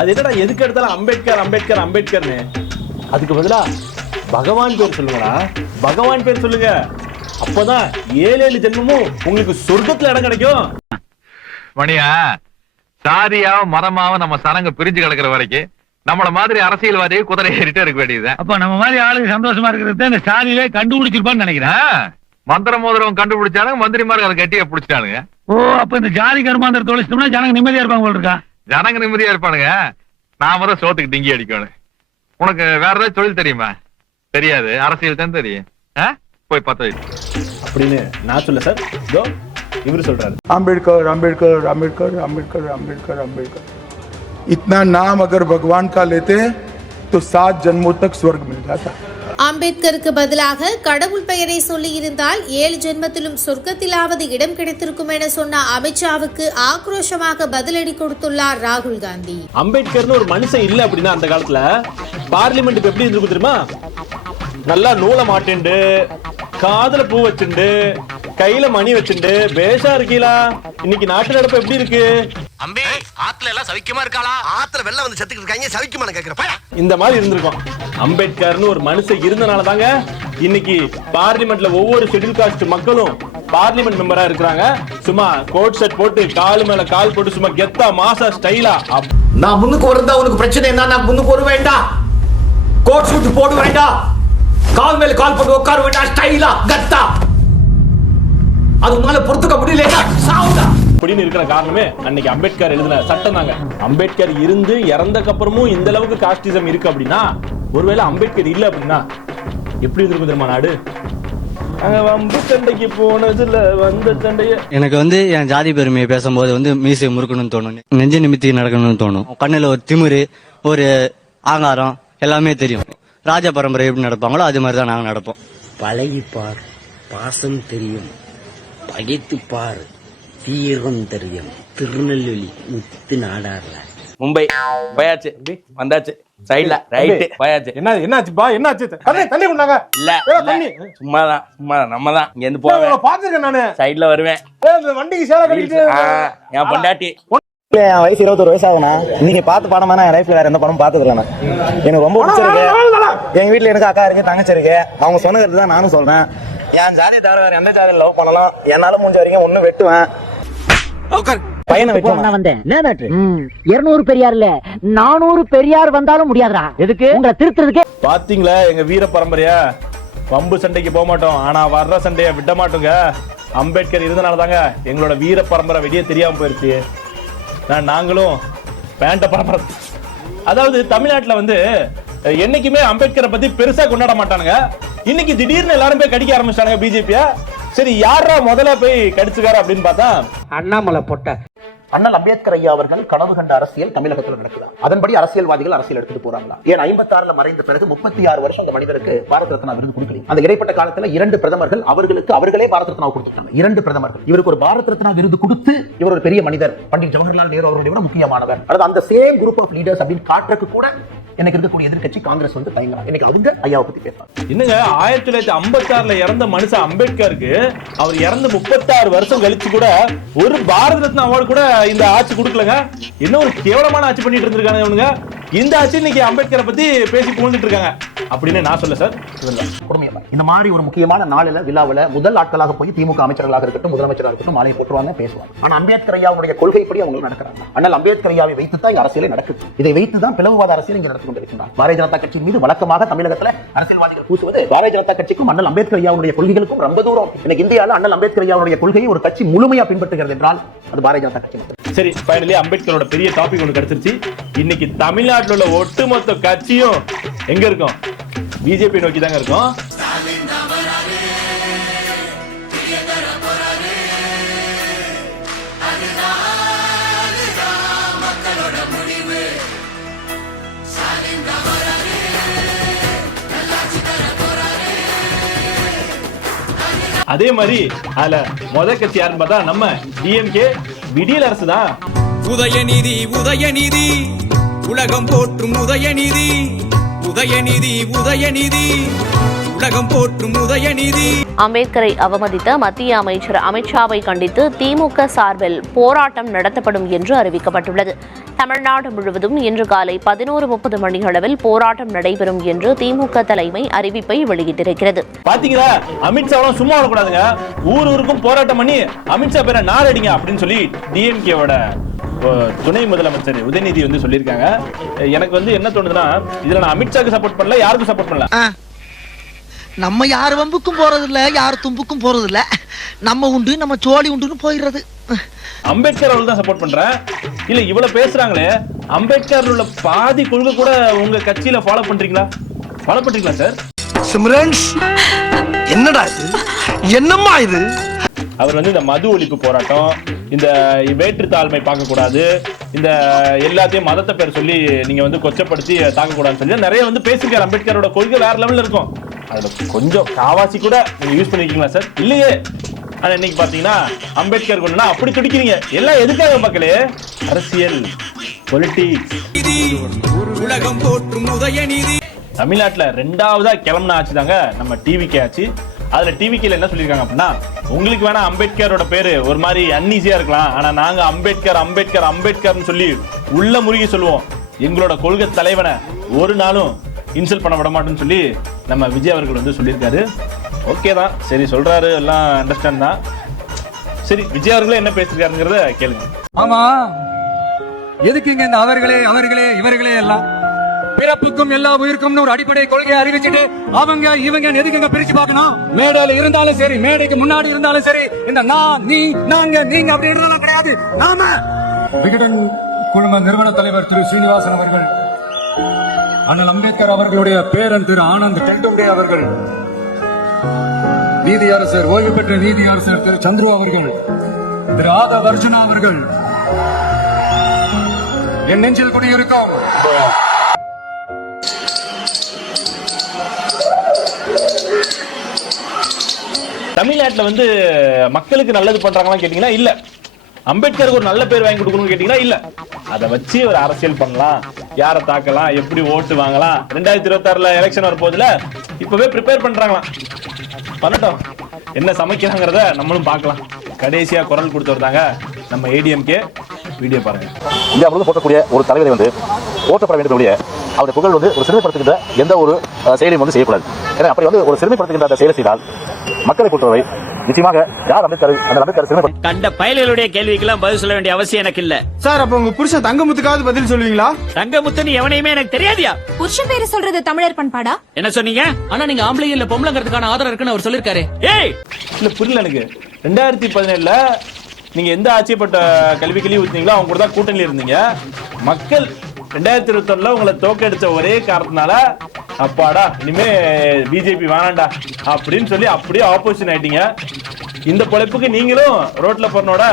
அது என்னடா எதுக்கு எடுத்தாலும் அம்பேத்கர் அம்பேத்கர் அம்பேத்கர்னு? அதுக்கு பதிலா பகவான் பேர் சொல்லுங்கடா, பகவான் பேர் சொல்லுங்க. அப்பதான் 7 ஜென்மமும் உங்களுக்கு சொர்க்கத்துல இடம் கிடைக்கும். மணியா, சாதியாவும் மரமாவும் நம்ம சனங்க பிரிஞ்சு கிடக்குற வரைக்கும் நம்மள மாதிரி அரசியல்வாதியை குதிரை ஏறிட்டே இருக்க வேண்டியது. அப்ப நம்ம மாதிரி ஆளுங்க சந்தோஷமா இருக்கிறது இந்த சாதியிலே கண்டுபிடிச்சிருப்பான்னு நினைக்கிறேன். மந்திர மோதிரம் கண்டுபிடிச்சானுங்க, மந்திரிமார்கள் அதை கட்டியா பிடிச்சிட்டானுங்க. ஓ, அப்ப இந்த ஜாதி கருமாந்திரம் தொலைச்சிட்டோம்னா ஜனங்க நிம்மதியா இருப்பாங்க போல இருக்கா? ஜனங்க நிம்மதியா இருப்பானுங்க, நாம தான் சோத்துக்கு டிங்கி அடிக்கணும். உனக்கு வேற ஏதாவது தொழில் தெரியுமா? தெரியாது, அரசியல் தான் தெரியும். போய் 10 அப்படின்னு நான் சொல்ல சார். இவரு சொல்றாரு अम्बेडकर अम्बेडकर अम्बेडकर अम्बेडकर अम्बेडकर अम्बेडकर इतना नाम अगर भगवान का लेते तो 7 जन्मों तक स्वर्ग मिल जाता. அம்பேத்கருக்கு பதிலாக கடவுள் பெயரை சொல்லியிருந்தால் 7 ஜென்மத்திலும் சொர்க்கத்திலாவது இடம் கிடைத்திருக்கும் என சொன்ன அமித்ஷாவுக்கு ஆக்ரோஷமாக பதிலடி கொடுத்துள்ளார் ராகுல் காந்தி. அம்பேத்கர்னு ஒரு மனுஷன் இல்ல அப்படின்னா அந்த காலத்துல பார்லிமெண்ட் எப்படி இருந்திருக்கும் தெரியுமா? நல்லா நூலை மாட்டிண்டு, காதுல பூ வச்சுண்டு, கையில மணி வச்சுண்டு பேஷா இருக்கீங்களா? இன்னைக்கு நாட்டு நடப்பு எப்படி இருக்கு? அம்பே, ஆத்துல எல்லாம் சவிக்கமா இருக்காளா? ஆத்துல வெள்ள வந்து செத்துக்கிட்டு இருக்காங்க, சவிக்குமா கேக்குறப்ப இந்த மாதிரி இருந்திருக்கும். அம்பேத்கர்னு ஒரு மனுஷன் இருந்தனால தாங்க இன்னைக்கு பார்லிமெண்ட்ல ஒவ்வொரு ஷெட்யூல் காஸ்ட் மக்களும் பார்லிமெண்ட் மெம்பரா இருக்கிறாங்க. சும்மா கோட் செட் போட்டு கால் மேல கால் போட்டு சும்மா கெத்தா மாசா ஸ்டைலா. நான் முன்னுக்கு வரதா உனக்கு பிரச்சனை என்ன? நான் முன்னுக்கு வர வேண்டாம், கோட் சூட் போட வேண்டாம், கால் மேல கால் போட்டு உட்கார வேண்டாம், ஸ்டைலா கத்தா. அது உன்னால பொறுத்துக்க முடியல சாவுடா அப்படின்னு இருக்கிற காரணமே அன்னைக்கு அம்பேத்கர் எழுதின சட்டம் தாங்க. அம்பேத்கர் இருந்து இறந்தக்கு அப்புறமும் இந்த அளவுக்கு காஸ்டிசம் இருக்கு அப்படின்னா, ஒருவேளை அம்பேத்கர் இல்ல அப்படின்னா எப்படி இருக்கும் தெரியுமா நாடு? வம்பு சண்டைக்கு போனதுல வந்த சண்டைய. எனக்கு என் ஜாதி பெருமையை பேசும்போது மீசை முறுக்கணும்னு தோணும், நெஞ்சு நிமித்தி நடக்கணும்னு தோணும். கண்ணுல ஒரு திமிரு, ஒரு ஆங்காரம் எல்லாமே தெரியும். ராஜ பரம்பரை எப்படி நடப்பாங்களோ அது மாதிரிதான் நாங்க நடப்போம். பழகிப்பார், பாசம் தெரியும், பகைத்துப்பார், தீரம் தெரியும். திருநெல்வேலி முத்து நாடார்ல மும்பை போயாச்சு, வந்தாச்சு சைடுல ரைட் போயாச்சு. என்னாச்சுப்பா? என்னாச்சு? தண்ணி கொண்டாங்க. இல்ல சும்மாதான் நம்ம தான் இங்க இருந்து போவேன். பாத்துருக்கேன் நானு, சைடுல வருவேன். வண்டிக்கு சேர கட்டிட்டு என் பொண்டாட்டி. என் வயசு 21 வயசு ஆகுனா இன்னைக்கு பார்த்து படமா என் லைஃப்ல வேற எந்த படம் பார்த்ததுல எனக்கு ரொம்ப பிடிச்சிருக்கு. எங்க வீட்டுல எனக்கு அக்கா இருக்கு, தங்கச்சி இருக்கு. அவங்க சொன்ன கருத்து தான் நானும் சொல்றேன். என் ஜாதியை தவிர வேற எந்த ஜாதியை லவ் பண்ணலாம், என்னால முடிஞ்ச வரைக்கும் ஒண்ணு வெட்டுவேன், பையனை வெட்டுவேன். 200 பெரியார் இல்ல 400 பெரியார் வந்தாலும் முடியாதுடா. எதுக்கு உங்களை திருத்துறதுக்கு? பாத்தீங்களா எங்க வீர பரம்பரையா? வம்பு சண்டைக்கு போக மாட்டோம், ஆனா வர்ற சண்டைய விட மாட்டோங்க. அம்பேத்கர் இருந்தனால தாங்க எங்களோட வீர பரம்பரை வெளியே தெரியாம போயிருச்சு. நாங்களும் பேண்ட பரம்பரை. அதாவது தமிழ்நாட்டுல என்னைக்குமே அம்பேத்கரை பத்தி பெருசா கொண்டாட மாட்டானுங்க. இன்னைக்கு திடீர்னு எல்லாரும் போய் கடிக்க ஆரம்பிச்சிட்டாங்க பிஜேபியா. சரி, யாரா முதல்ல போய் கடிச்சுக்காரு அப்படின்னு பார்த்தா அண்ணாமலை போட்ட. அண்ணல் அம்பேத்கர் ஐயா அவர்கள் கனவு கண்ட அரசியல் தமிழகத்தில் நடக்குதா? அதன்படி அரசியல்வாதிகள் அரசியல் எடுத்துட்டு போறாங்களா? ஏன் 56ல மறைந்த பிறகு 36 வருஷம் அந்த மனிதருக்கு பாரத ரத்னா விருது கொடுக்கல. அந்த இடைப்பட்ட காலத்துல 2 பிரதமர்கள் அவர்களே பாரத ரத்னா கொடுத்துட்டாங்க. 2 பிரதமர்கள் இவருக்கு ஒரு பாரத ரத்னா விருது கொடுத்து இவர் ஒரு பெரிய மனிதர், பண்டிட் ஜவஹர்லால் நேரு அவர்களை விட முக்கியமானவர். அதாவது அந்த சேம் குரூப் ஆஃப் லீடர்ஸ் அப்படின்னு காட்டுறதுக்கு கூட எனக்கு இருக்கக்கூடிய எதிர்கட்சி காங்கிரஸ் தயங்குறாங்க. இன்னைக்கு அவங்க ஐயாவை பத்தி பேசுறாங்க. என்னங்க 1956ல இறந்த மனுஷன் அம்பேத்கருக்கு அவர் இறந்து 36 வருஷம் கழிச்சு கூட ஒரு பாரத ரத்னா அவார்டு கூட இந்த ஆட்சி கொடுக்கலங்க. என்ன ஒரு கேவலமான ஆட்சி பண்ணிட்டு இருந்திருக்காங்க இவனுங்க. இந்த ஆட்சி இன்னைக்கு அம்பேத்கரை பத்தி பேசி புகழ்ந்துட்டு இருக்காங்க அப்படின்னு நான் சொல்ல சார். இந்த மாதிரி ஒரு முக்கியமான நாளில விழாவில் முதல் ஆட்களாக போய் திமுக அமைச்சர்களாக இருக்கட்டும், முதலமைச்சராக இருக்கட்டும் மாலையை போட்டுருவாங்க, பேசுவாங்க. ஆனா அம்பேத்கர் ஐயாவுடைய கொள்கைப்படி அவங்க நடக்கிறாங்க. ஆனால் அம்பேத்கர் ஐயாவை வைத்துதான் அரசியலை நடக்குது. இதை வைத்துதான் பிளவுவாத அரசியல் இங்கே நடந்து கொண்டிருக்கிறார். பாரதிய ஜனதா கட்சி மீது வழக்கமாக தமிழகத்தில் அரசியல்வாதிகள் பூசுவது பாரதிய ஜனதா கட்சிக்கும் அண்ணல் அம்பேத்கர் ஐயாவுடைய கொள்கைகளுக்கும் ரொம்ப தூரம். இன்னைக்கு இந்தியாவில் அண்ணல் அம்பேத்கர் ஐயாவுடைய கொள்கையை ஒரு கட்சி முழுமையா பின்பற்றுகிறது என்றால் அது பாரதிய ஜனதா கட்சி. சரி, ஃபைனலி அம்பேத்கரோட பெரிய டாபிக் ஒன்று கிடைச்சிருச்சு. இன்னைக்கு தமிழ்நாட்டில் உள்ள ஒட்டுமொத்த கட்சியும் எங்க இருக்கும்? பிஜேபி நோக்கி தாங்க இருக்கும். அதே மாதிரி அதுல முதல் கட்சி யாருன்னு பார்த்தா நம்ம டிஎம்கே விடியல் அரசு தான். உதயநிதி உதயநிதி உலகம் போற்றும் உதயநிதி, உதயநிதி உதயநிதி உலகம் போற்றும் உதயநிதி. அம்பேத்கரை அவமதித்த மத்திய அமைச்சர் அமித்ஷாவை கண்டித்து திமுக சார்பில் போராட்டம் நடத்தப்படும் என்று அறிவிக்கப்பட்டுள்ளது. தமிழ்நாடு முழுவதும் இன்று காலை 11:30 மணியளவில் போராட்டம் நடைபெறும் என்று திமுக தலைமை அறிவிப்பை வெளியிட்டிருக்கிறது. பாத்தீங்களா, அமித்ஷாவெல்லாம் சும்மா வரக்கூடாதுங்க. ஊருக்கும் போராட்டம் பண்ணி அமித்ஷா பேரை நாளடிங்க அப்படின்னு சொல்லி டிஎம்கேவோட துணை முதலமைச்சர் உதயநிதி வந்து சொல்லியிருக்காங்க. எனக்கு வந்து என்ன தோணுதுன்னா, இதுல நான் அமித்ஷாக்கு சப்போர்ட் பண்ணல, யாருக்கும் சப்போர்ட் பண்ணல. நம்ம யார் வம்புக்கும் போறது இல்ல, யார் தும்புக்கும் போறது இல்ல. நம்ம உண்டு, நம்ம சோழி உண்டுன்னு போயிடுறது. அம்பேத்கர் அவர்கள் தான் சப்போர்ட் பண்றேன். இல்ல இவ்வளவு பேசுறாங்களே, அம்பேத்கர் உள்ள பாதி கொள்கை கூட உங்க கட்சியில ஃபாலோ பண்றீங்களா சார்? சிம்ரன்ஸ் என்னடா இது, என்னம்மா இது? அவர் வந்து இந்த மது ஒழிப்பு போராட்டம், இந்த வேற்று தாழ்மை பார்க்க கூடாது, இந்த எல்லாத்தையும் மதத்தை பேர் சொல்லி நீங்க வந்து கொச்சப்படுத்தி தாக்க கூடாதுன்னு சொல்லி நிறைய வந்து பேசிருக்காரு. அம்பேத்கரோட கொள்கை வேற லெவல்ல இருக்கும். அதுல கொஞ்சம் காவாசி கூட நீங்க யூஸ் பண்ணிருக்கீங்களா சார்? இல்லையே. ஆனா இன்னைக்கு பாத்தீங்கன்னா அம்பேத்கர் கொண்டுனா அப்படி துடிக்கிறீங்க. எல்லாம் எதுக்காக மக்களே? அரசியல், பொலிட்டிக்ஸ். உலகம் போற்றும் உதயநிதி. தமிழ்நாட்டுல 2வதா கிளம்புன ஆட்சி தாங்க நம்ம டிவிகே ஆட்சி. அதுல டிவிகேல என்ன சொல்லிருக்காங்க அப்படின்னா, உங்களுக்கு வேணா அம்பேத்கரோட பேரு ஒரு மாதிரி அன்ஈஸியா இருக்கலாம், ஆனா நாங்க அம்பேத்கர் அம்பேத்கர் அம்பேத்கர்னு சொல்லி உள்ள முருகி சொல்லுவோம். எங்களோட கொள்கை தலைவனை ஒரு நாளும் இன்சல்ட் பண்ண விட மாட்டோம்னு சொல்லி நம்ம விஜய் அவர்கள் வந்து சொல்லியிருக்காரு. ஓகே தான், சரி சொல்றாரு, எல்லாம் அண்டர்ஸ்டாண்ட் தான். சரி, விஜய் அவர்களே என்ன பேசிருக்காருங்கிறத கேளுங்க. ஆமா, எதுக்கு இங்க இந்த அவர்களே அவர்களே இவர்களே எல்லாம்? பிறப்புக்கும் எல்லா உயிருக்கும் ஒரு அடிப்படை கொள்கையை அறிவிச்சுட்டு அவங்க இவங்க எதுக்கு பிரிச்சு பார்க்கணும்? மேடையில இருந்தாலும் சரி, மேடைக்கு முன்னாடி இருந்தாலும் சரி, இந்த நான் நீ நாங்க நீங்க அப்படின்றது கிடையாது. நாம விகடன் குழும நிறுவன தலைவர் திரு ஸ்ரீனிவாசன் அவர்கள், அண்ணல் அம்பேத்கர் அவர்களுடைய பேரன் திரு ஆனந்த் டெல்டும்பே அவர்கள், நீதியரசர் ஓய்வு பெற்ற நீதியரசர் திரு சந்துரு அவர்கள், திரு ஆதவ் அர்ஜுனா அவர்கள் என் நெஞ்சில் குடியிருக்கும். தமிழ்நாட்டுல வந்து மக்களுக்கு நல்லது பண்றாங்களா கேட்டீங்கன்னா இல்ல. அம்பேத்கருக்கு ஒரு நல்ல பேர் வாங்கி கொடுக்கணும்னு கேட்டீங்கன்னா இல்ல. அதை வச்சு ஒரு அரசியல் பண்ணலாம், யாரை தாக்கலாம், எப்படி ஓட்டு வாங்கலாம். 2026 எலெக்ஷன் வரப்போதுல இப்பவே ப்ரிப்பேர் பண்றாங்களாம். பண்ணட்டும், என்ன சமைக்கிறாங்கிறத நம்மளும் பார்க்கலாம். கடைசியா குரல் கொடுத்து வந்தாங்க நம்ம ஏடிஎம்கே. வீடியோ பாருங்க. இந்தியா முழுவதும் போற்றக்கூடிய ஒரு தலைவரை வந்து போற்றப்பட வேண்டும். அவருடைய புகழ் வந்து ஒரு சிறுமைப்படுத்துகின்ற எந்த ஒரு செயலையும் வந்து செய்யக்கூடாது. ஏன்னா அப்படி வந்து ஒரு சிறுமைப்படுத்துகின்ற அந்த செயலை செய்தால் மக்களை பொறுத்தவரை நிச்சயமாக யார் அம்பேத்கர் சிறுமை கண்ட பயல்களுடைய கேள்விக்கெல்லாம் பதில் சொல்ல வேண்டிய அவசியம் எனக்கு இல்ல சார். அப்ப உங்க புருஷன் தங்கமுத்துக்காவது பதில் சொல்லுவீங்களா? தங்கமுத்துன்னு எவனையுமே எனக்கு தெரியாதியா? புருஷன் பேரு சொல்றது தமிழர் பண்பாடா? என்ன சொன்னீங்க? ஆனா நீங்க ஆம்பளை இல்ல பொம்பளைங்கிறதுக்கான ஆதாரம் இருக்குன்னு அவர் சொல்லிருக்காரு. ஏய், இல்ல புரியல எனக்கு. 2017 நீங்க எந்த ஆட்சியப்பட்ட கல்வி ஊத்துனீங்களோ அவங்க கூட தான் கூட்டணியில் இருந்தீங்க. மக்கள் 2021 உங்களை தோக்கடிச்ச ஒரே காரணத்தினால அப்பாடா இனிமே பிஜேபி வேணாண்டா அப்படின்னு சொல்லி அப்படியே ஆப்போசிஷன் ஆயிட்டீங்க. இந்த பொழைப்புக்கு நீங்களும் ரோட்ல போறனோட